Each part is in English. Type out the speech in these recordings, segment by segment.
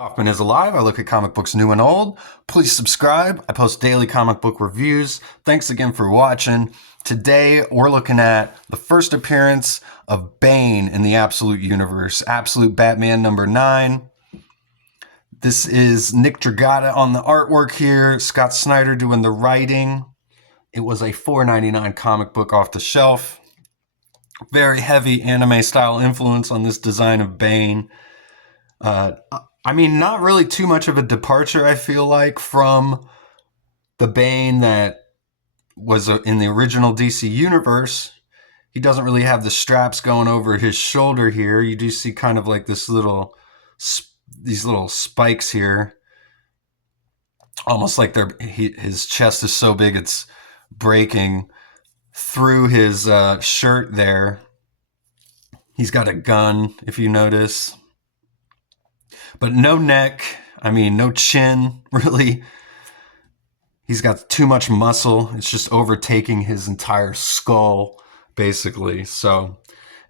Kaufman is alive. I look at comic books new and old. Please subscribe. I post daily comic book reviews. Thanks again for watching. Today, we're looking at the first appearance of Bane in the Absolute Universe. Absolute Batman number 9. This is Nick Dragotta on the artwork here. Scott Snyder doing the writing. It was a $4.99 comic book off the shelf. Very heavy anime style influence on this design of Bane. Not really too much of a departure, I feel like, from the Bane that was in the original DC universe. He doesn't really have the straps going over his shoulder here. You do see kind of like these little spikes here, almost like his chest is so big it's breaking through his shirt there. He's got a gun, if you notice. But no neck, no chin, really. He's got too much muscle. It's just overtaking his entire skull, basically. So,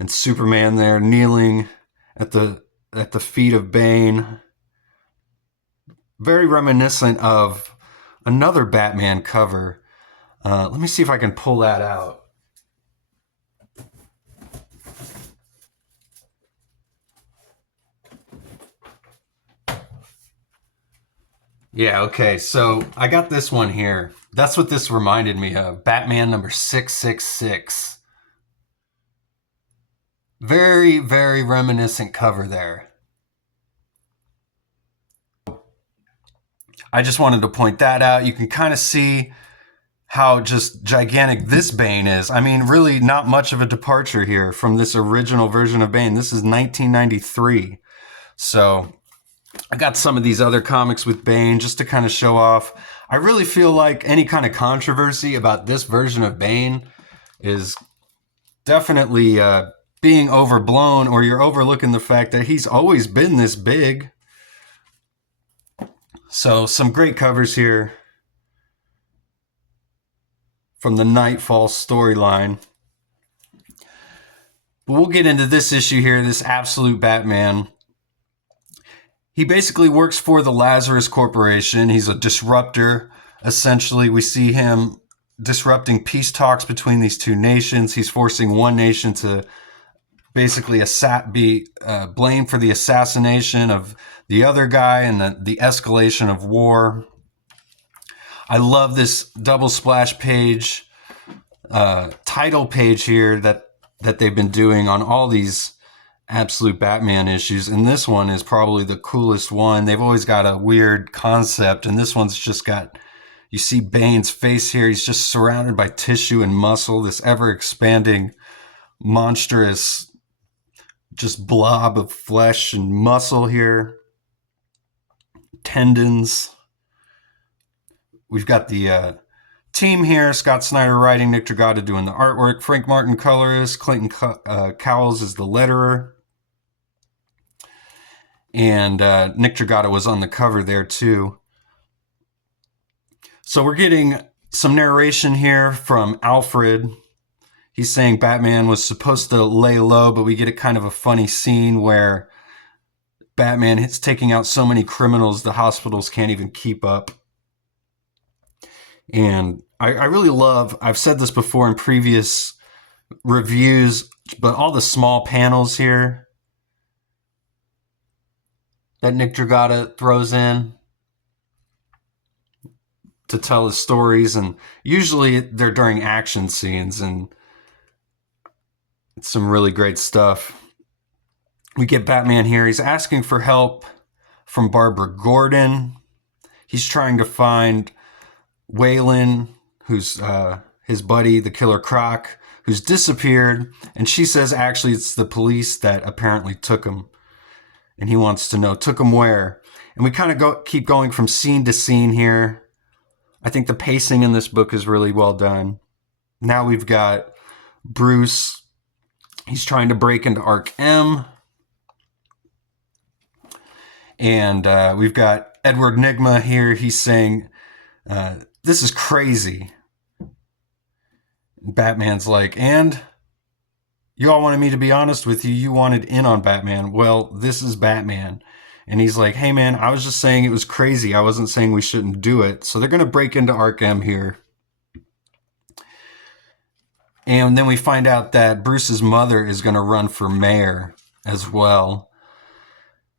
and Superman there kneeling at the feet of Bane. Very reminiscent of another Batman cover. Let me see if I can pull that out. Yeah, okay, so I got this one here. That's what this reminded me of. Batman number 666. Very, very reminiscent cover there. I just wanted to point that out. You can kind of see how just gigantic this Bane is. Really not much of a departure here from this original version of Bane. This is 1993. So I got some of these other comics with Bane just to kind of show off. I really feel like any kind of controversy about this version of Bane is definitely being overblown, or you're overlooking the fact that he's always been this big. So some great covers here from the Nightfall storyline. But we'll get into this issue here, this Absolute Batman. He basically works for the Lazarus Corporation. He's a disruptor. Essentially, we see him disrupting peace talks between these two nations. He's forcing one nation to basically be blamed for the assassination of the other guy and the escalation of war. I love this double splash page, title page here that they've been doing on all these Absolute Batman issues, and this one is probably the coolest one. They've always got a weird concept, and this one's just got, you see Bane's face here. He's just surrounded by tissue and muscle, this ever-expanding, monstrous, just blob of flesh and muscle here. Tendons. We've got the team here. Scott Snyder writing, Nick Dragotta doing the artwork, Frank Martin colorist, Clayton Cowles is the letterer. And Nick Dragotta was on the cover there too. So we're getting some narration here from Alfred. He's saying Batman was supposed to lay low, but we get a kind of a funny scene where Batman is taking out so many criminals the hospitals can't even keep up. And I really love, I've said this before in previous reviews, but all the small panels here that Nick Dragotta throws in to tell his stories, and usually they're during action scenes, and it's some really great stuff. We get Batman here. He's asking for help from Barbara Gordon. He's trying to find Waylon, who's his buddy, the Killer Croc, who's disappeared, and she says actually it's the police that apparently took him. And he wants to know, took him where? And we kind of keep going from scene to scene here. I think the pacing in this book is really well done. Now we've got Bruce. He's trying to break into Arc M. And we've got Edward Nygma here. He's saying, this is crazy. Batman's like, and you all wanted me to be honest with you. You wanted in on Batman. Well, this is Batman. And he's like, hey man, I was just saying it was crazy. I wasn't saying we shouldn't do it. So they're going to break into Arc M here. And then we find out that Bruce's mother is going to run for mayor as well.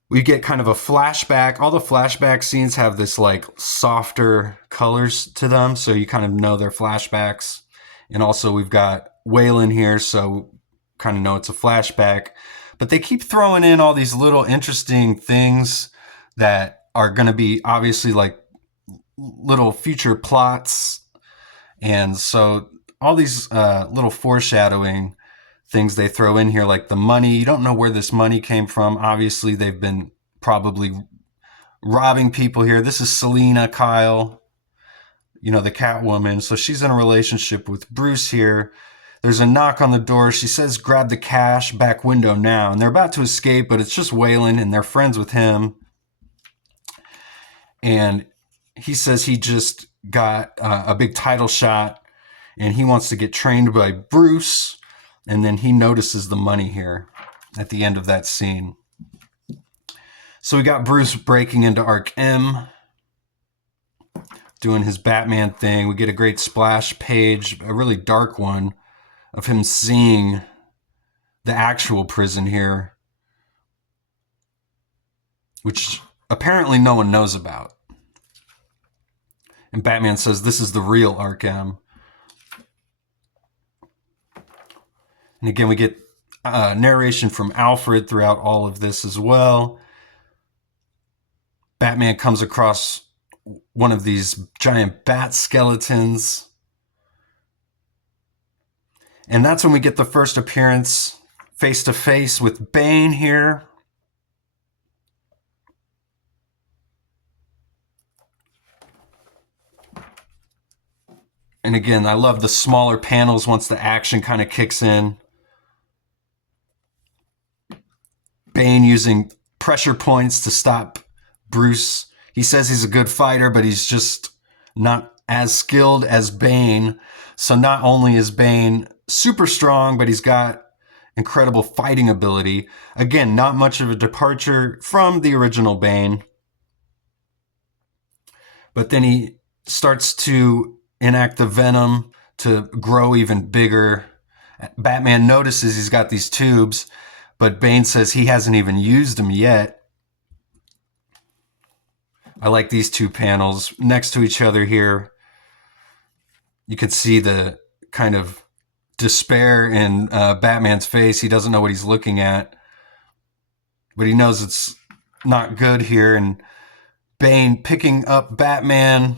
We get kind of a flashback. All the flashback scenes have this like softer colors to them, so you kind of know they're flashbacks. And also we've got Waylon here, so kind of know it's a flashback. But they keep throwing in all these little interesting things that are going to be obviously like little future plots. And so all these little foreshadowing things they throw in here, like the money. You don't know where this money came from. Obviously, they've been probably robbing people here. This is Selena Kyle, the Catwoman. So she's in a relationship with Bruce here. There's a knock on the door. She says, grab the cash, back window now. And they're about to escape, but it's just Waylon, and they're friends with him. And he says he just got a big title shot, and he wants to get trained by Bruce. And then he notices the money here at the end of that scene. So we got Bruce breaking into Arc M, doing his Batman thing. We get a great splash page, a really dark one, of him seeing the actual prison here, which apparently no one knows about. And Batman says this is the real Arc M. And again, we get narration from Alfred throughout all of this as well. Batman comes across one of these giant bat skeletons. And that's when we get the first appearance face-to-face with Bane here. And again, I love the smaller panels once the action kind of kicks in. Bane using pressure points to stop Bruce. He says he's a good fighter, but he's just not as skilled as Bane. So not only is Bane super strong, but he's got incredible fighting ability. Again, not much of a departure from the original Bane. But then he starts to enact the venom to grow even bigger. Batman notices he's got these tubes, but Bane says he hasn't even used them yet. I like these two panels next to each other here. You can see the kind of despair in Batman's face. He doesn't know what he's looking at, but he knows it's not good here. And Bane picking up Batman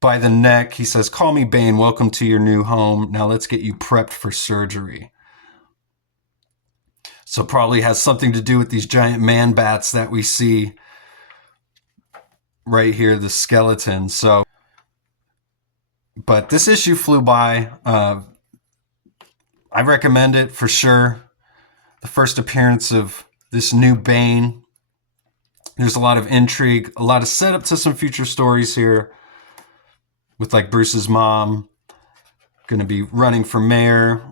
by the neck. He says, call me Bane. Welcome to your new home. Now let's get you prepped for surgery. So probably has something to do with these giant man bats that we see right here, the skeleton. So, but this issue flew by. I recommend it for sure. The first appearance of this new Bane. There's a lot of intrigue, a lot of setup to some future stories here with like Bruce's mom going to be running for mayor.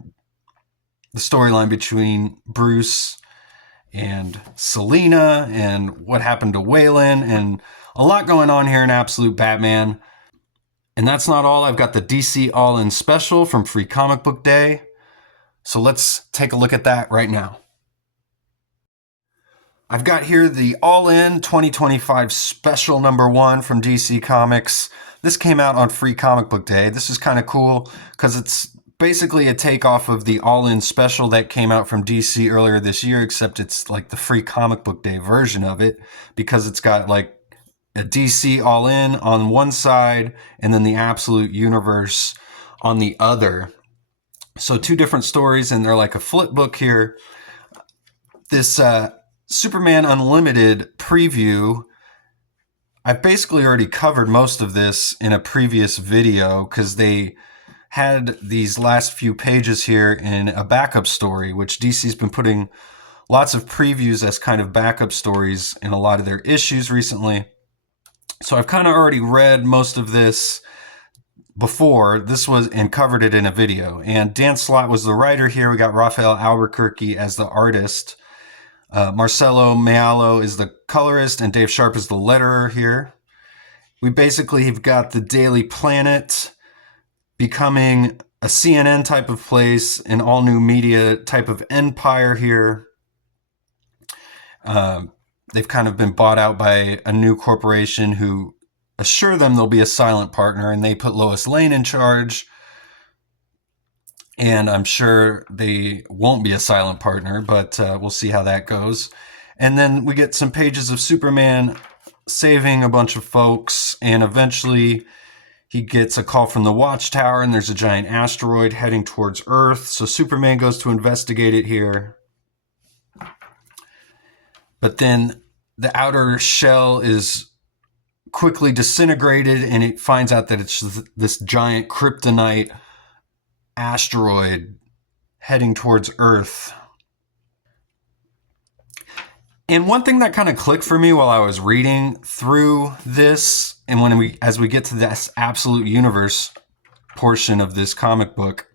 The storyline between Bruce and Selena and what happened to Waylon, and a lot going on here in Absolute Batman. And that's not all. I've got the DC All-In Special from Free Comic Book Day. So let's take a look at that right now. I've got here the All-In 2025 Special #1 from DC Comics. This came out on Free Comic Book Day. This is kind of cool because it's basically a takeoff of the All-In Special that came out from DC earlier this year, except it's like the Free Comic Book Day version of it because it's got like a DC All-In on one side and then the Absolute Universe on the other. So two different stories, and they're like a flip book here. This Superman Unlimited preview, I've basically already covered most of this in a previous video because they had these last few pages here in a backup story, which DC's been putting lots of previews as kind of backup stories in a lot of their issues recently. So I've kind of already read most of this before this was and covered it in a video. And Dan Slott was the writer here. We got Raphael Albuquerque as the artist. Marcelo Mealo is the colorist, and Dave Sharp is the letterer here. We basically have got the Daily Planet becoming a CNN type of place, an all new media type of empire here. They've kind of been bought out by a new corporation who assure them they'll be a silent partner, and they put Lois Lane in charge. And I'm sure they won't be a silent partner, but we'll see how that goes. And then we get some pages of Superman saving a bunch of folks, and eventually he gets a call from the Watchtower, and there's a giant asteroid heading towards Earth. So Superman goes to investigate it here. But then the outer shell is quickly disintegrated, and it finds out that it's this giant kryptonite asteroid heading towards Earth. And one thing that kind of clicked for me while I was reading through this, and as we get to this absolute universe portion of this comic book,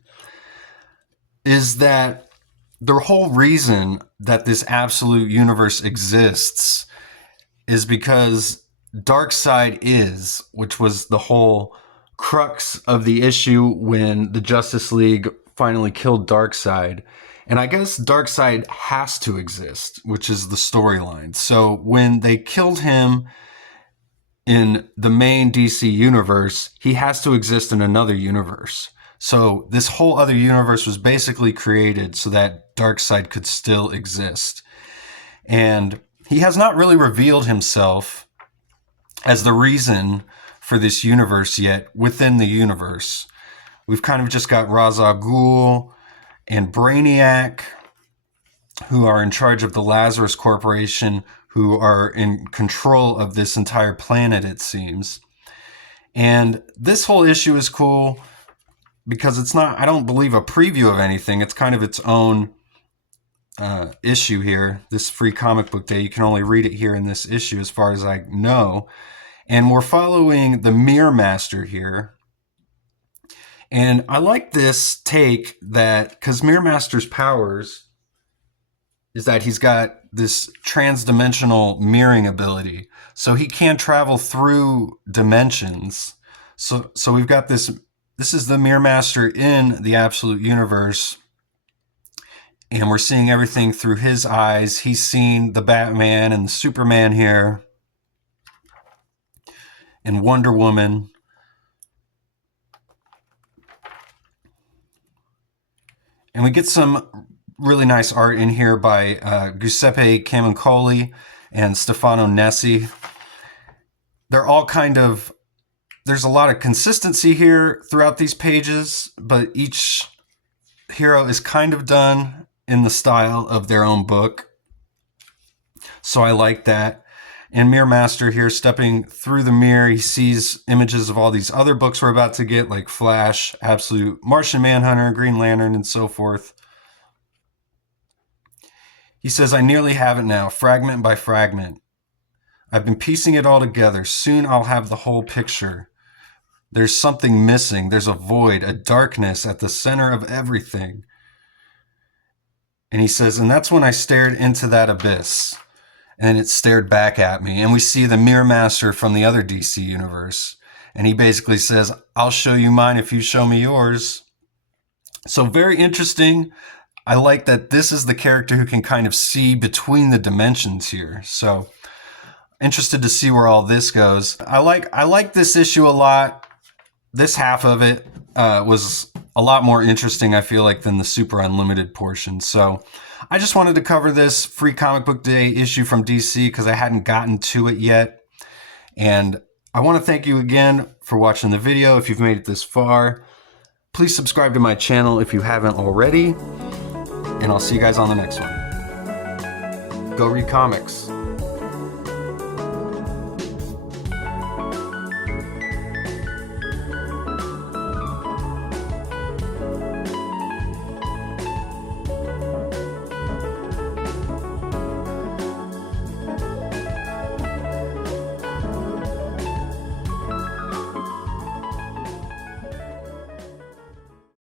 is that the whole reason that this absolute universe exists is because Darkseid is, which was the whole crux of the issue when the Justice League finally killed Darkseid. And I guess Darkseid has to exist, which is the storyline. So when they killed him in the main DC universe, he has to exist in another universe. So this whole other universe was basically created so that Darkseid could still exist. And he has not really revealed himself as the reason for this universe yet within the universe. We've kind of just got Ra's al Ghul and Brainiac, who are in charge of the Lazarus Corporation, who are in control of this entire planet, it seems. And this whole issue is cool because it's not, I don't believe, a preview of anything. It's kind of its own issue here, this free comic book day. You can only read it here in this issue as far as I know. And we're following the Mirror Master here. And I like this take that, because Mirror Master's powers is that he's got this trans-dimensional mirroring ability. So he can travel through dimensions. So we've got this is the Mirror Master in the Absolute Universe. And we're seeing everything through his eyes. He's seen the Batman and the Superman here. And Wonder Woman. And we get some really nice art in here by Giuseppe Camuncoli and Stefano Nessi. They're all kind of, there's a lot of consistency here throughout these pages, but each hero is kind of done in the style of their own book. So I like that. And Mirror Master here, stepping through the mirror, he sees images of all these other books we're about to get, like Flash, Absolute, Martian Manhunter, Green Lantern, and so forth. He says, I nearly have it now, fragment by fragment. I've been piecing it all together. Soon I'll have the whole picture. There's something missing. There's a void, a darkness at the center of everything. And he says, and that's when I stared into that abyss. And it stared back at me. And we see the Mirror Master from the other DC universe. And he basically says, I'll show you mine if you show me yours. So very interesting. I like that this is the character who can kind of see between the dimensions here. So interested to see where all this goes. I like this issue a lot. This half of it was a lot more interesting, I feel like, than the Super Unlimited portion. So I just wanted to cover this free comic book day issue from DC because I hadn't gotten to it yet. And I want to thank you again for watching the video. If you've made it this far, please subscribe to my channel if you haven't already. And I'll see you guys on the next one. Go read comics.